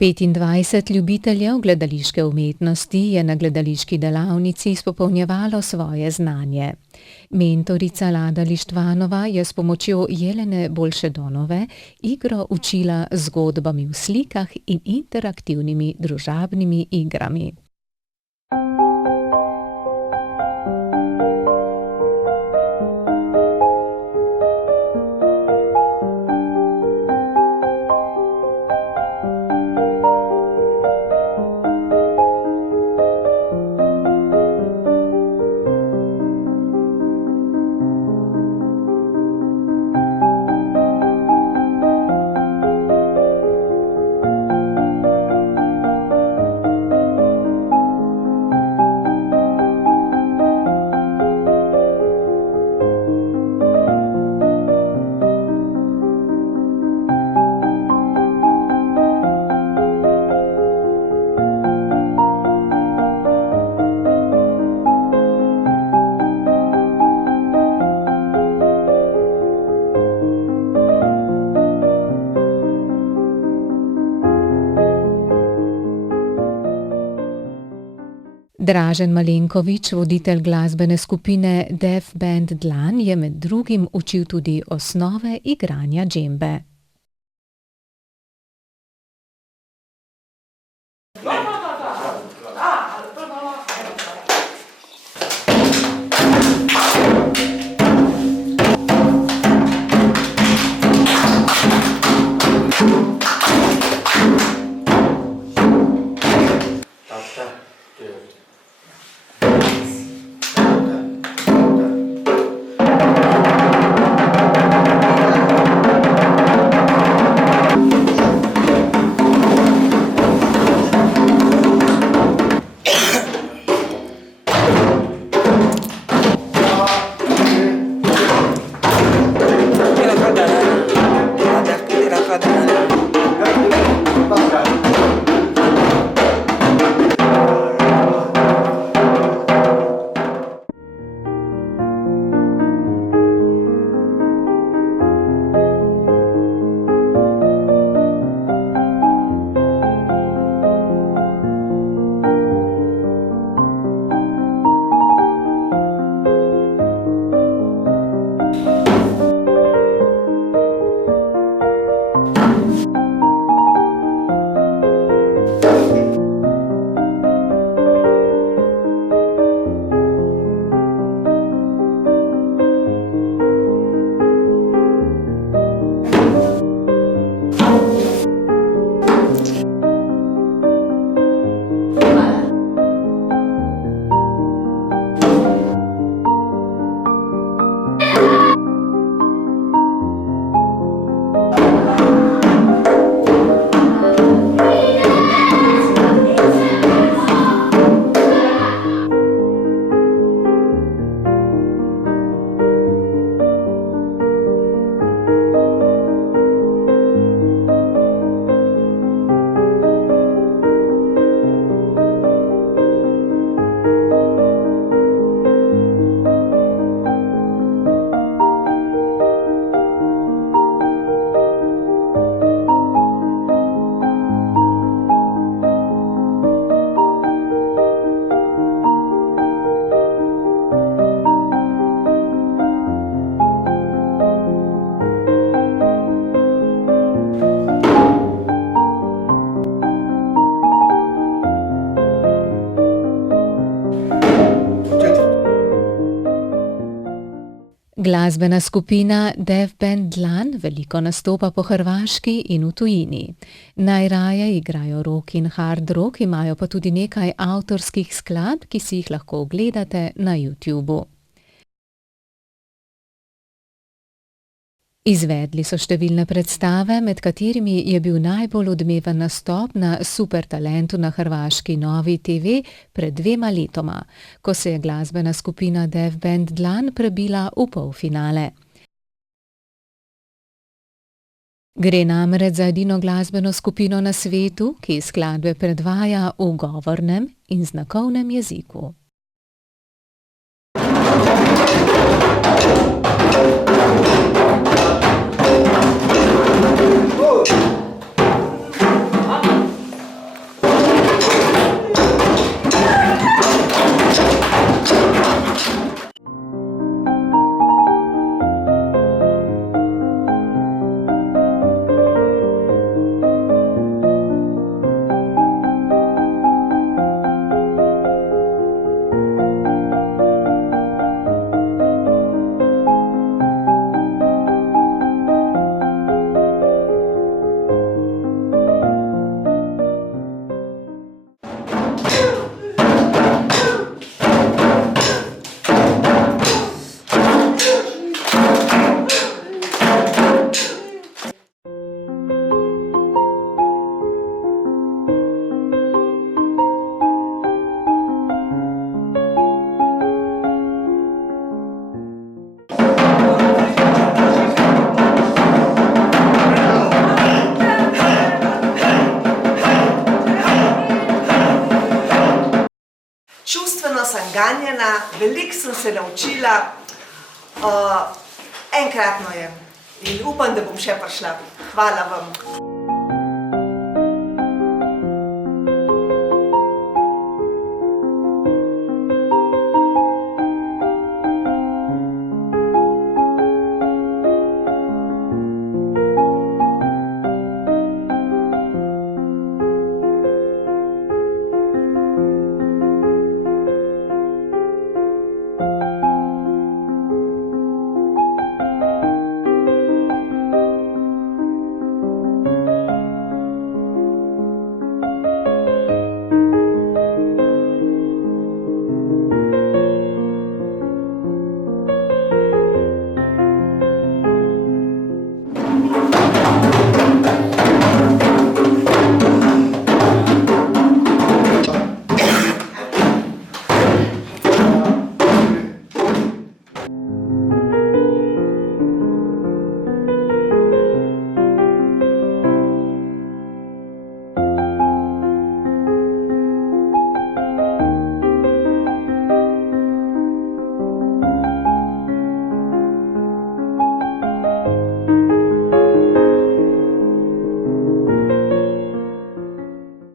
25 ljubiteljev gledališke umetnosti je na gledališki delavnici izpopolnjevalo svoje znanje. Mentorica Lada Lištvanova je s pomočjo Jelene Bolšedonove igro učila z zgodbami v slikah in interaktivnimi družabnimi igrami. Dražen Malenkovič, voditelj glasbene skupine Deaf Band Dlan, je med drugim učil tudi osnove igranja džembe. Glasbena skupina Deaf Band Dlan veliko nastopa po Hrvaški in v tujini. Najraje igrajo rock in hard rock, imajo pa tudi nekaj avtorskih skladb, ki si jih lahko ogledate na YouTubu. Izvedli so številne predstave, med katerimi je bil najbolj odmeven nastop na Supertalentu na hrvaški Novi TV pred 2 letoma, ko se je glasbena skupina Deaf Band Dlan prebila v polfinale. Gre namreč za edino glasbeno skupino na svetu, ki skladbe predvaja v govornem in znakovnem jeziku. čustveno sem ganjena, veliko sem se naučila, enkratno je in upam, da bom še prišla. Hvala vam.